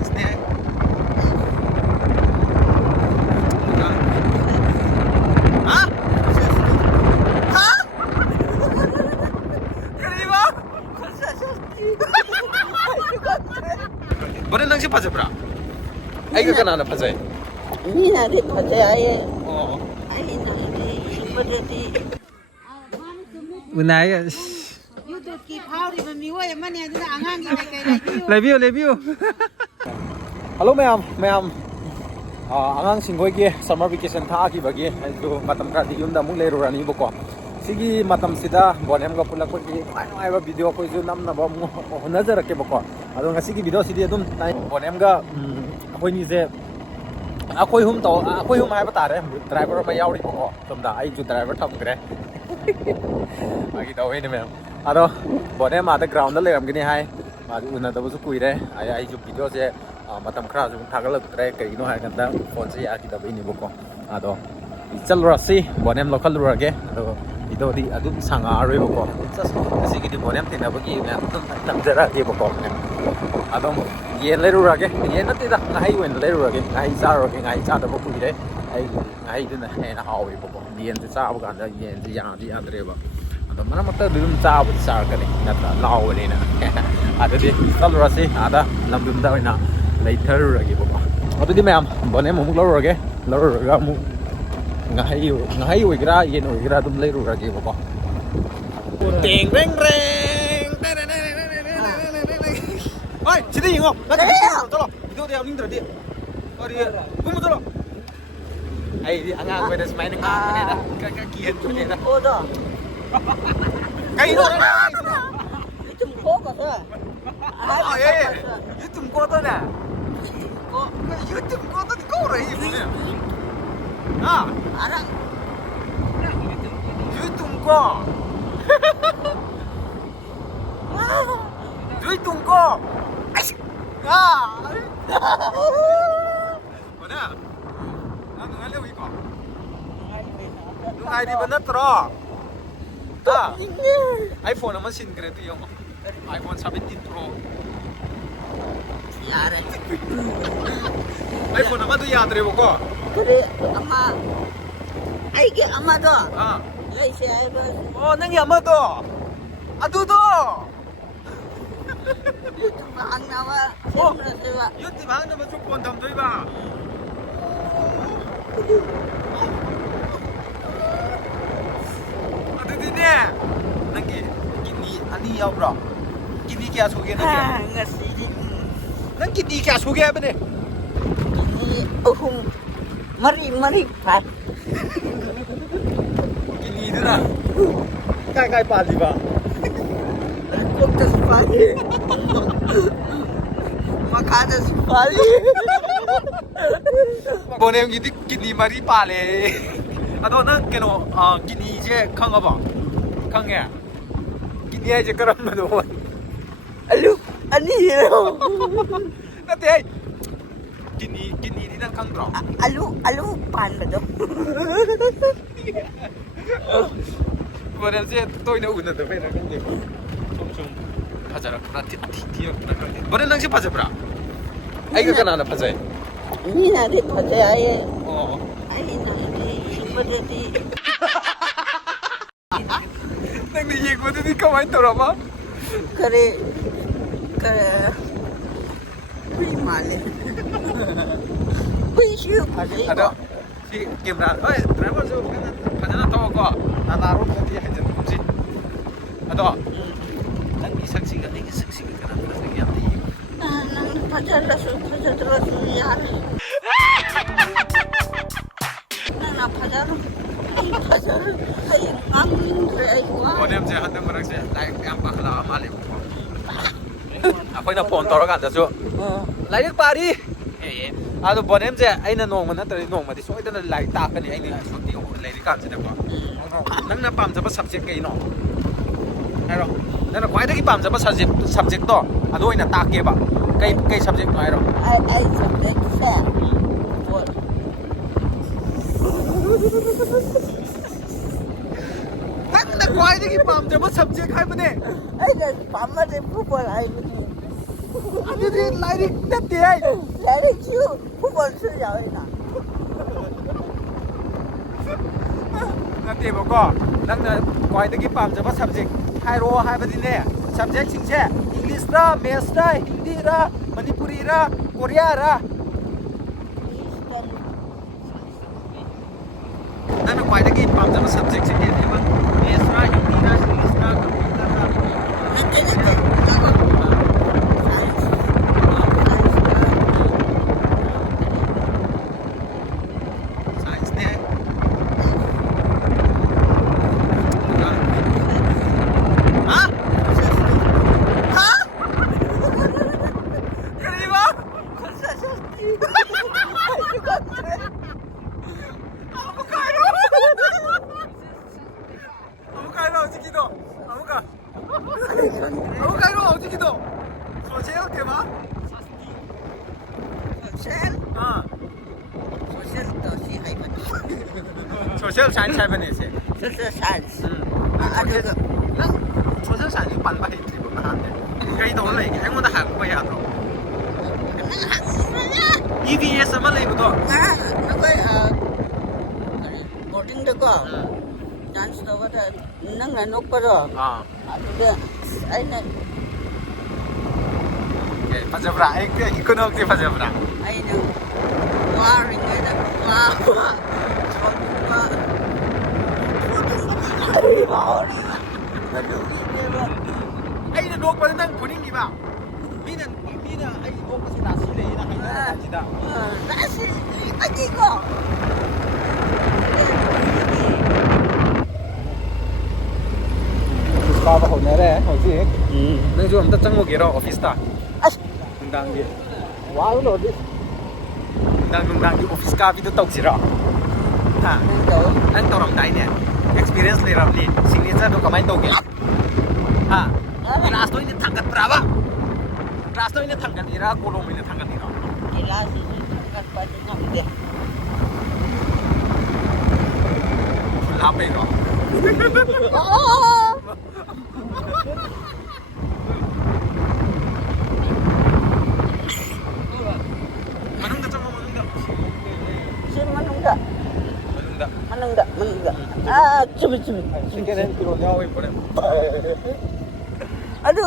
nice hả hả cái gì vậy bữa nay đang xếp phật rồi anh cái nào là phật rồiนี่นะที่เขาจะไอ้ oh ไอ้นั่นนี่ประเดี๋ยวที่ bên này ยูทูบกี่เผาที่มันมีว่าอย่างมันเนี่ยจะอ่างงกี่ไกลๆ review hello ma'am angang singoi gi summer vacation tha ki bagi do matam kra di yum da mung le ro rani boko sigi matam sida bonem ga pulak ko ki ai ba video ko ju nam na ba mu nazar ke boko ado ngasi gi video sidi dum tai bonem ga akoi ni je akoi hum hai ba ta re driver ma yaw ri boko tum da ai ju driver tham gre agi da we ni ma'am ado bonem ma da ground da le am gi ni hai ma ju una da bu su kui re ai ju video je matam khra ju thagal tre kai no hai ganda phone se ya ki da ni boko ado chal ra si bonem local ra ge ado video di adu sanga roi boko si ki di bonem tin na bagi na tam jara ge boko ado ye le ra ge ye na ti da ngai wen le ra ge ngai sa ra ge ngai cha da boko ri ai ngai du na he na haw boko yen ti cha ba ga da yen ti yang ti andre ba ado mana mata dum cha ba sa ka ni na ta law ni na ado di chal ra si ada lam dum da na later lagi boko ado di ma'am bonem mu lo ra ge mu ngai oi gra yen oi gra dum le ru ra ge boko teng reng reng oi sini ingo na tolo itu dia ning tadi ori kumu tolo ai di angang we das main ngang ne da ka kien ne da โอ้ดอ kai no นี่จุ่มโคกอ่ะเถอะ 예 YouTube过的呢YouTube过的够了一分啊 อะไร YouTube 过YouTube 过哎啊我呢那能还留一个ไงดีมันนัดรอiPhone มันสินเกรดยังiPhone 17 Pro ยาอะไร iPhone มันตัวยาดเลยบอกว่า ก็เลยอามาไอ้แกอามาดอ อ่า ไอ้เสียไอ้บ้า โอ้นั่งยามาตัวอะดูตัว ยูทูบอังนาวะเสียมันเสีย YouTube มันจะมาชุบคนทำด้วยป่ะอะดูดิเนี่ยนั่งกินนี่อันนี้เอาเปล่ากินนี่แกสูงแค่ไหน ฮ่าเงาสีดิ นั่งกินนี่แกสูงแค่ไหน นี่โอ้โหมารีไป กินนี่ด้วยนะใกล้ๆปาดีป่ะ พวกจะสปาดีมาคาจะสปาดี โบเนมกินนี่มารีป่าเลยอะตัวนั่งกินกินนี่เจ้ข้างกับป่ะข้างแกกินนี่เจ้ากระมังตัว ลูกอันนี้เหรอ นั่นเองกินนี่ที่นั่งข้างกรอบ ลูกปานแบบนี้ โบเนมเจ้ตัวนี้อุ่นตัวเป็นอะไรนี่ชมพาจาระพระที่นะครับโบเนมนั่งชิพาจาระไอ้ก็ขนาดนั้นพาจาระ นี่นะที่เขาจะไอ้ อ๋อ ไอ้นั่นนี่ประเดี๋ยวที่ นั่งดียิงมันที่เข้ามาตัวเราบ้าง ก็เลยไม่มาเลยไม่ชื่ออะไร อะเดี๋ยวที่เกมร้านเฮ้ยไดรเวอร์จะพาจาระตัวก็ตารุ่งที่ให้จะรู้สิอะเดี๋ยวนั่งมีสักสิ่งกันนี่สักสิ่งกันนะสักอย่างที่ นั่นพระเจ้าเราสุริยานั่นนะพระเจ้าไอ้อังเลยไอ้หัว โบเนมเจ้าหันตัวมารักเจ้าไล่แอมปากลามาเลยอะพอยน่าพอนต่อแล้วกันจ้ะจูไล่เด็กป่าดิอะตัวโบเนมเจ้าไอ้นั่นน้องมันนั่นตัวนี้น้องมันที่สวยแต่นั่นไล่ตากันนี่ไอ้นี่สุดที่โอ้ไล่เด็กกันจะได้กว่านั่นน่ะปั๊มจะมา subject ไอ้น้องไอ้หรอนั่นน่ะควายได้กี่ปั๊มจะมา subject ต่ออะด้วยน่ะตาเก็บอ่ะไก่ subject น้อยหรอ ไอ้สำเร็จแซ่บปวด นั่นควายที่กี่ปั๊มจะมา subject ใครปะเนี่ย ไอ้เด็กปั๊มมาได้ผู้บริหาร ꯑꯗꯨꯗꯤ ꯂꯥꯏꯔꯤꯛ ꯅꯠꯇꯦ ꯑꯩ ꯂꯥꯏꯔꯤꯛꯁꯨ ꯐꯨꯠꯕꯣꯜꯁꯨ ꯌꯥꯎꯋꯦꯅ ꯅꯠꯇꯦꯕꯀꯣ ꯅꯪꯅ ꯈ꯭ꯋꯥꯏꯗꯒꯤ ꯄꯥꯝꯖꯕ subject ꯍꯥꯏꯔꯛꯑꯣ ꯍꯥꯏꯕꯗꯤꯅꯦ ꯁꯕꯖꯦꯛꯁꯤꯡꯁꯦ ꯏꯪꯂꯤꯁꯔ ꯃꯦꯠꯁꯔ ꯍꯤꯟꯗꯤꯔ ꯃꯅꯤꯄꯨꯔꯤꯔ ꯀꯣꯔꯤꯌꯥꯔ ꯅꯪꯅ ꯈ꯭ꯋꯥꯏꯗꯒꯤ ꯄꯥꯝꯖꯕ ꯁꯕꯖꯦꯛꯁꯦ ꯀꯩꯅꯦꯕ ꯃꯦꯠꯁꯔ ꯍꯤꯟꯗꯤꯔ ꯏꯪꯂꯤꯁꯔ ꯀꯝꯄ꯭ꯌꯨꯇꯔꯔ ꯅꯠꯇꯦ ꯆꯪꯉꯣ ꯁꯥꯏꯟꯁꯅꯦ ꯀꯔꯤꯕ ꯑꯃꯨꯛꯀ ꯍꯥꯏꯔꯣ ꯍꯧꯖꯤꯛꯀꯤꯗꯣ ꯑꯃꯨꯛꯀ ꯍꯥꯏꯔꯣ ꯍꯧꯖꯤꯛꯀꯤꯗꯣ ꯁꯣꯁꯤꯌꯦꯜ ꯀꯩꯕ ꯁꯣꯁꯤꯌꯦꯜ ꯁꯥꯏꯟꯁ ꯍꯥꯏꯕꯅꯦ ꯁꯦ ꯑꯗꯨꯒ ꯅꯪ ꯁꯣꯁꯤꯌꯦꯜ ꯁꯥꯏꯟꯁ ꯄꯟꯕ ꯍꯩꯇ꯭ꯔꯤꯕ ꯅꯍꯥꯟꯅꯦ ꯀꯩ ꯇꯧꯔ ꯂꯩꯒꯦ ꯑꯩꯉꯣꯟꯗ ꯍꯪꯕ ꯌꯥꯗ꯭ꯔꯣ EVS ꯑꯃ ꯂꯩꯕꯗꯣ ꯉꯔꯥꯡ ꯑꯩꯈꯣꯏ ꯕꯣꯔꯗꯤꯡꯗꯀꯣ ꯗꯥꯟꯁ ꯇꯧꯕꯗ ꯅꯪꯅ ꯅꯣꯛꯄꯗꯣ ꯑꯗꯨꯗ ꯑꯩꯅ ꯐꯖꯕ꯭ꯔꯥ ꯑꯩꯒꯤ ꯈꯨꯅꯣꯛꯇꯤ ꯐꯖꯕ꯭ꯔꯥ ꯑꯩꯅ ꯋꯥꯔꯤꯉꯩꯗ ꯋꯥꯕ ꯁꯥꯎꯅꯤꯡꯕ ꯑꯗꯨꯒꯤꯅꯦꯕ ꯑꯩꯅ ꯅꯣꯛꯄꯗ ꯅꯪ ꯐꯨꯅꯤꯡꯉꯤꯕ ꯃꯤꯅ ꯑꯩ ꯅꯣꯛꯄꯁꯤ ꯔꯥꯁꯤ ꯂꯩꯌꯦꯅ ꯍꯥꯏꯅꯔ ꯀꯥꯟꯁꯤꯗ ꯔꯥꯁꯤ ꯑꯗꯤꯀꯣ ꯀꯥꯕ ꯍꯧꯅꯔꯦ ꯍꯧꯖꯤꯛ ꯅꯪꯁꯨ ꯑꯝꯇ ꯆꯪꯉꯨꯒꯦꯔꯣ ꯑꯣꯐꯤꯁꯇ ꯑꯁ ꯅꯨꯡꯗꯥꯡꯒꯤ ꯋꯥꯕ ꯂꯣꯏꯔꯗꯤ ꯅꯨꯡꯗꯥꯡꯒꯤ ꯑꯣꯐꯤꯁ ꯀꯥꯕꯤꯗꯣ ꯇꯧꯁꯤꯔꯣ ꯍꯥ ꯅꯪ ꯇꯧꯔꯝꯗꯥꯏꯅꯦ ꯑꯦꯛꯁꯄꯤꯔꯤꯌꯦꯟꯁ ꯂꯩꯔꯕꯅꯤ ꯁꯤꯒꯅꯦꯆꯔꯗꯣ ꯀꯃꯥꯏꯅ ꯇꯧꯒꯦ ꯍꯥ ꯒ꯭ꯂꯥꯁꯇ ꯑꯣꯏꯅ ꯊꯥꯡꯒꯠꯄ꯭ꯔꯥꯕ ꯒ꯭ꯂꯥꯁꯇ ꯑꯣꯏꯅ ꯊꯥꯡꯒꯠꯂꯤꯔꯥ ꯀꯣꯂꯣꯝ ꯑꯣꯏꯅ ꯊꯥꯡꯒꯠꯂꯤꯔꯥ ꯒꯤꯂꯥꯁꯁꯤꯁꯨ ꯊꯥꯡꯒꯠꯄꯗꯤ ꯉꯝꯗꯦ ꯂꯥꯞꯄꯩꯔꯣ ꯃꯅꯨꯡꯗ ꯆꯪꯉꯣ ꯃꯅꯨꯡꯗ ꯁꯤ ꯃꯅꯨꯡꯗ ꯆꯨꯝꯃꯤ ꯁꯦꯀꯦꯟ ꯍꯦꯟ ꯐꯤꯔꯣꯜ ꯌꯥꯎꯋꯤ ꯄꯣꯔꯦ ꯑꯗꯨ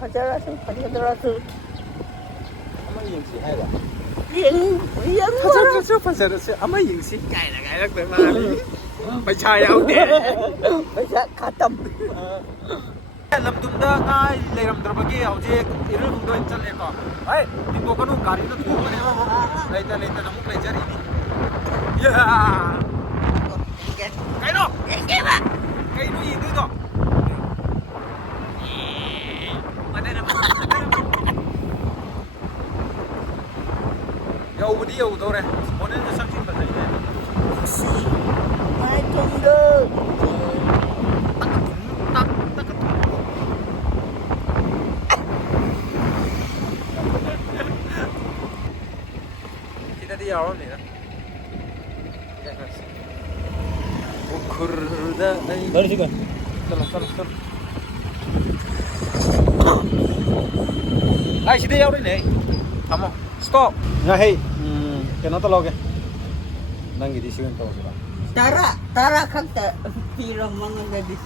ꯐꯖꯔꯁꯨ ꯐꯖꯗ꯭ꯔꯁꯨ ꯑꯃ ꯌꯦꯡꯁꯤ ꯍꯥꯏꯔꯣ ꯐꯖꯗ꯭ꯔꯁꯨ ꯐꯖꯔꯁꯨ ꯑꯃ ꯌꯦꯡꯁꯤ ꯀꯥꯏꯅ ꯍꯥꯏꯔꯛꯇꯣꯏ ꯃꯥꯜꯂꯤ ꯄꯩꯁꯥ ꯌꯥꯎꯗꯦ ꯄꯩꯁꯥ ꯈꯇꯝ ꯂꯝꯗꯨꯝꯗ ꯉꯥ ꯂꯩꯔꯝꯗ꯭ꯔꯕꯒꯤ ꯍꯧꯖꯤꯛ ꯏꯔꯣꯏꯕꯨꯡꯗ ꯑꯣꯏꯅ ꯆꯠꯂꯦꯀꯣ ꯍꯣꯏ ꯊꯤꯡꯗꯣꯛꯀꯅꯨ ꯒꯥꯔꯤꯅ ꯊꯣꯡꯕꯅꯦꯕ ꯂꯩꯇꯅ ꯑꯃꯨꯛ ꯂꯩꯖꯔꯤꯅꯤ ꯀꯩꯅꯣ ꯌꯦꯡꯒꯦꯕ ꯀꯩꯅꯣ ꯌꯦꯡꯗꯣꯏꯗꯣ ꯌꯧꯕꯗꯤ ꯌꯧꯗꯧꯔꯦ ꯍꯣꯔꯦꯟꯁꯨ ꯁꯛꯆꯤꯟ ꯐꯖꯩꯅꯦ ꯃꯥꯏ ꯊꯨꯡꯗ ꯁꯤꯗꯗꯤ ꯌꯥꯎꯔꯝꯅꯤꯗ ꯎꯈ꯭ꯔꯨꯜꯗ ꯆꯠꯂꯣ ꯑꯩ ꯁꯤꯗ ꯌꯥꯎꯔꯤꯅꯦ ꯑꯩ ꯊꯝꯃꯣ ꯁ꯭ꯇꯣꯞ ꯉꯥꯍꯩ ꯀꯩꯅꯣ ꯇꯧꯂꯧꯒꯦ ꯅꯪꯒꯤꯗꯤ ꯁꯤ ꯑꯣꯏꯅ ꯇꯧꯁꯤꯔꯣ ꯇꯔꯥ ꯈꯛꯇ ꯄꯤꯔꯣ ꯃꯉꯣꯟꯗꯗꯤ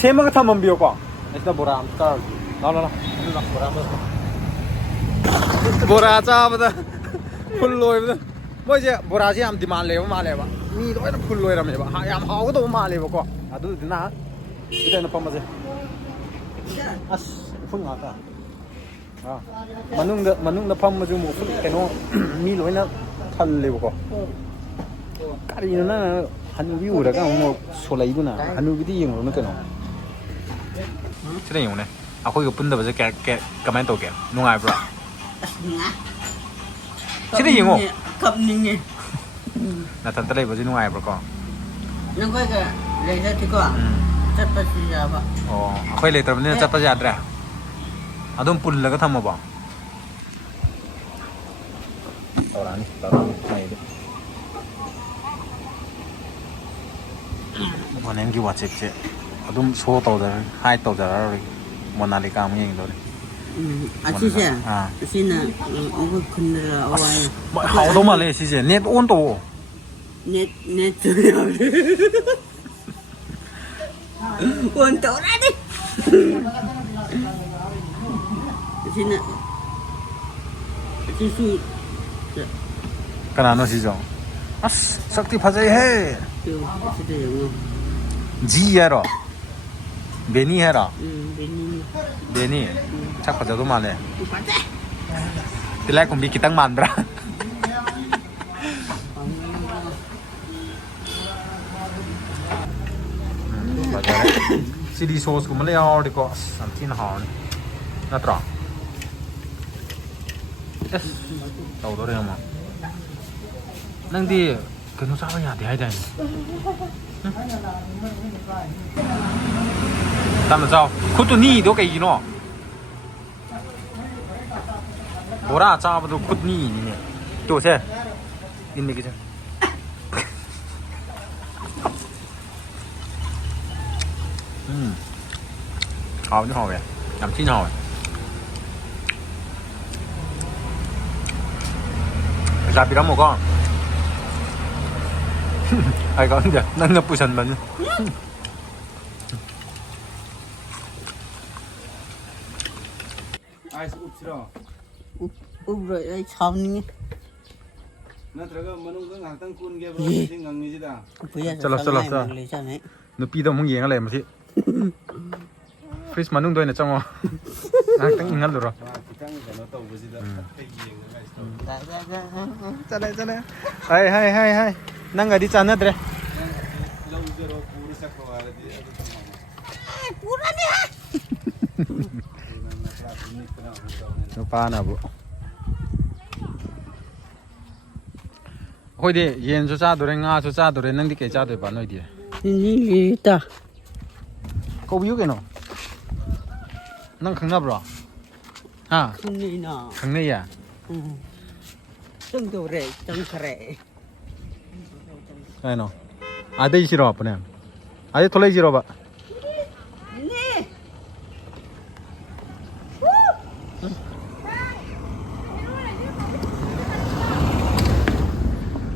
ꯁꯦꯝꯃꯒ ꯊꯝꯃꯝꯕꯤꯌꯣꯀꯣ ꯁꯤꯗ ꯕꯣꯔꯥ ꯑꯝꯇ ꯆꯥꯔꯨꯁꯤ ꯂꯥꯛꯑꯣ ꯕꯣꯔꯥ ꯑꯃ ꯕꯣꯔꯥ ꯆꯥꯕꯗ ꯐꯨꯜ ꯑꯣꯏꯕꯗ ꯃꯣꯏꯁꯦ ꯕꯣꯔꯥꯁꯦ ꯌꯥꯝ ꯗꯤꯃꯥꯟ ꯂꯩꯕ ꯃꯥꯜꯂꯦꯕ ꯃꯤ ꯂꯣꯏꯅ ꯐꯨꯜ ꯑꯣꯏꯔꯝꯃꯦꯕ ꯌꯥꯝ ꯍꯥꯎꯒꯗꯧꯕ ꯃꯥꯜꯂꯦꯕꯀꯣ ꯑꯗꯨꯗꯨꯅ ꯁꯤꯗ ꯑꯣꯏꯅ ꯐꯝꯃꯁꯦ ꯑꯁ ꯎꯐꯨꯜ ꯉꯥꯛꯇ ꯃꯅꯨꯡꯗ ꯐꯝꯃꯁꯨ ꯑꯃꯨꯛ ꯀꯩꯅꯣ ꯃꯤ ꯂꯣꯏꯅ ꯊꯜꯂꯦꯕꯀꯣ ꯀꯔꯤꯅꯣ ꯅꯪ ꯍꯅꯨꯕꯤ ꯎꯔꯒ ꯑꯃꯨꯛ ꯁꯣꯜꯂꯛꯏꯗꯨꯅ ꯍꯅꯨꯕꯤꯗꯤ ꯌꯦꯡꯉꯨꯔꯅꯨ ꯀꯩꯅꯣ ꯁꯤꯗ ꯌꯦꯡꯉꯨꯅꯦ ꯑꯩꯈꯣꯏꯒ ꯄꯨꯟꯗꯕꯁꯦ ꯀꯃꯥꯏꯅ ꯇꯧꯒꯦ ꯅꯨꯡꯉꯥꯏꯕ꯭ꯔꯣ ꯁꯤꯗ ꯌꯦꯡꯉꯣ ꯀꯞꯅꯤꯡꯉꯦ ꯅꯊꯟꯇ ꯂꯩꯕꯁꯤ ꯅꯨꯡꯉꯥꯏꯕ꯭ꯔꯣꯀꯣ ꯅꯈꯣꯏꯒ ꯂꯩꯔꯗꯤꯀꯣ ꯆꯠꯄꯁꯨ ꯌꯥꯕ ꯑꯣ ꯑꯩꯈꯣꯏ ꯂꯩꯇ꯭ꯔꯕꯅꯤꯅ ꯆꯠꯄꯁꯨ ꯌꯥꯗ꯭ꯔꯦ ꯑꯗꯨꯝ ꯄꯨꯜꯂꯒ ꯊꯝꯃꯕꯣ ꯇꯧꯔꯛꯑꯅꯤ ꯃꯅꯦꯟꯒꯤ ꯋꯥꯆꯦꯞꯁꯦ ꯑꯗꯨꯝ ꯁꯣ ꯇꯧꯖꯔ ꯍꯥꯏꯠ ꯇꯧꯖꯔꯔꯣꯏ 모나리카 뭐 얘기도 돼. 아시세? 아. 아시나 이거 근데 어와이. 뭐 하도 말래 시제. 넷 온도. 넷 들려. 온도라니. 아시나 지수 그나노 시죠. 아스 삭티 파자이 해. 그 아시대요. 지야로. 베니 해라. 베니. 베니. chắc phải giờ tôi màn này. Thì lại cũng bị cái tăng màn ra. Chili sauce của mình leo đi có sản thiên hòn. Nó tròn. Yes. Đầu đó đây mà. Nâng đi cái nó sao vậy thì hay đây. làm sao? 그것도 니 너가 이노. 뭐라 잡아도 굿니 니네. 요새 니네 그죠? hào chứ hào vậy, làm chín hào vậy. Ra bị đóng một con. ai có gì? Nâng ngập busan mình. 아이스 읍시라. 우브로 사오니. 나트라가 만웅강 항상 꾼게 버리 생각이지다. 잘라. 누피도 뭉 얘가 레면서. 프리스 만웅 도에는 정어. 항상 인간 들어. 기강이 너 보시다. 잘해. 하이. 난 어디 짠나 그래. 라우저로 부르삭고 와야지. 뿌라냐. Nupa na bu. Hoi de yen so cha do re nga so cha do re nang di ke cha do ba noi di. Ni ta. Ko biu ke no. Nang khang na bro. Ha, ni na. khang nei ya. 정도 래. 정크래. Ai no. A dei si ro pa ne. A de tholai si ro ba. 네.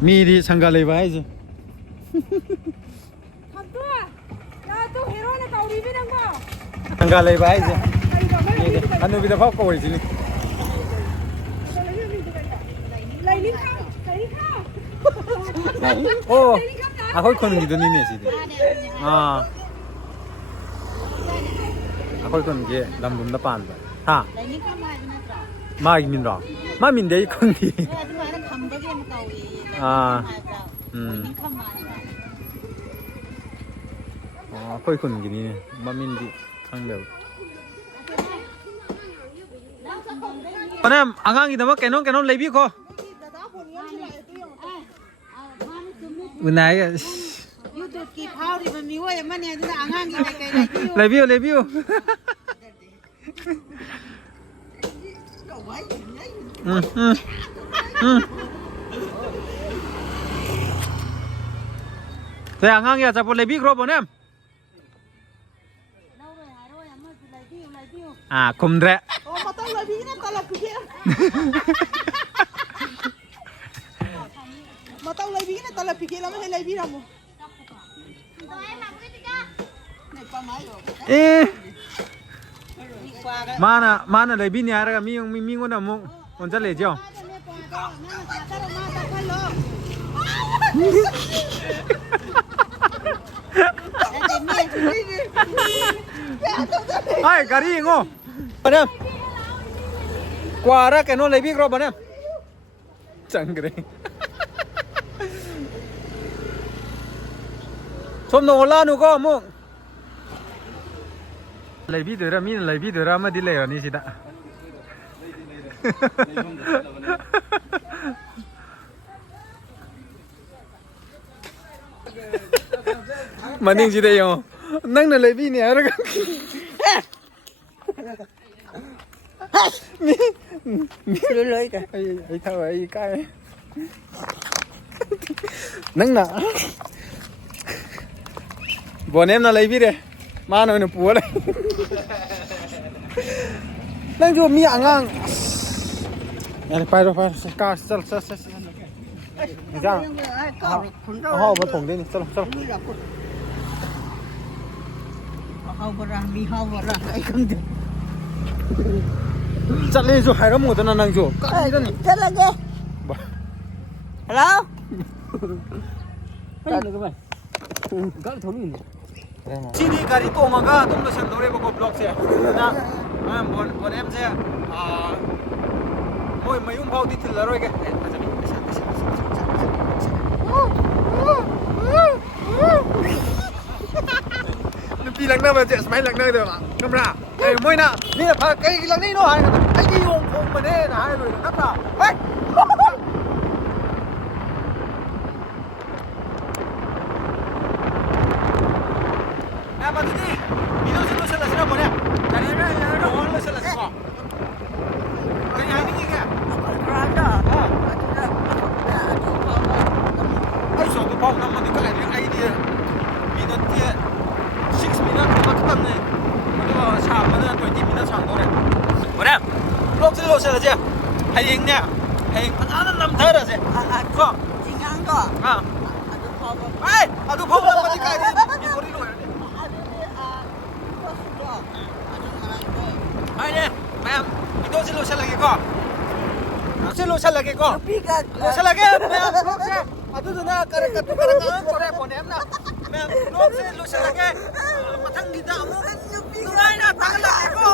미리 상가래 봐야지. 야또 헤로니까 우리 비는 거. 상가래 봐야지. anu bi da phok ko ji ni. lấy đi không? Lấy đi không? Ô, à khối con gì đó ni nè gì đấy. À. À khối con gì làm bún đắp pan vậy. Ha. Ma min ra. Ma min đấy con gì. À. À khối con gì nè. Ma min đi khang đều. Anh em, anh ăn gì đó mà cái nó lấy biết không? Bữa nay YouTube kỳ phao thì mình mua mà nè chúng ta ăn hàng gì này cái này lấy view thế ăn hàng gì chắc phải lấy view rồi bọn em à cùng đấy mà tao lấy bí nó tao là cái kia. Mà tao lấy bí nó tao là cái kia lắm hay lấy bí nào mà. 에 mana lấy view này ra mi ngon nào mông còn chắc lấy chưa ai cari ngô bọn em qua ra cái nó lấy biết rồi bọn em chẳng cái đấy 좀 더 올라누고 뭐 lấy biết được ra mi lấy biết được ra mà đi lấy rồi ní chị đã mà ninh gì đây không nâng là lấy biết nè ra mi lưỡi kìa ấy thao ấy cái nâng nè bọn em là lấy biết đây mà nó búa đây นั่งอยู่มีอ่างอะไรไปเราไปกาสลัดจ้างห่อมาถงได้นี่สลัด hao bra mi hao bra ai không được จัดเลยจู่หายแล้วหมูตัวนั้นนั่งจู่ก็ไอ้ตัวนี้ chết là ghê hello CD गाड़ी तो मगा तुम लोग संदोरे को block से ना मैं bone M से मोय मयूम भाव दी थी लरोगेพี่หลังหน้ามาเจ็บสมัยหลังหน้าเดี๋ยวมาน้ำราไอ้มวยน่ะนี่พาไอ้หลังนี่โน่หายไอ้ที่วงคงมาเนี่ยหายเลยน้ำราเฮ้ยนะมาที่นี่มีโน้ตเสร็จแล้วใช่ไหมเนี่ยแต่นี่เราเสร็จแล้วใช่ไหมเป็นยังไงนี่แก ra đóไอ้สองตัวพ่อน้ำมันนี่ก็ไอ้เดียมีโน้ตเทีย6 minutesมาตั้งเลยมันก็ชามัน20 minutes ช่างตัวเนี่ยมาเนี่ยโลกที่เราเสร็จแล้วใช่ให้ยิงเนี่ยให้ยิงอันนั้นนำเธอเลยสิก็ chính ăn đó อ่ะ được kho bra ไปเอาดูพ่อมาที่ใกล้นี่มีคนที่รวย ไอ้เนี่ยแม่มีตัวสิลูกฉันละกี่ก็สิลูกฉันละกี่ก็ลูกฉันละกี่แม่ลูกฉันอาตุนะกระไรก็ได้ปนเอ็มนะแม่ลูกฉันละกี่มาทั้งดีดามุก Hãy subscribe cho kênh Ghiền Mì Gõ ไม่นะตั้งละกี่ก็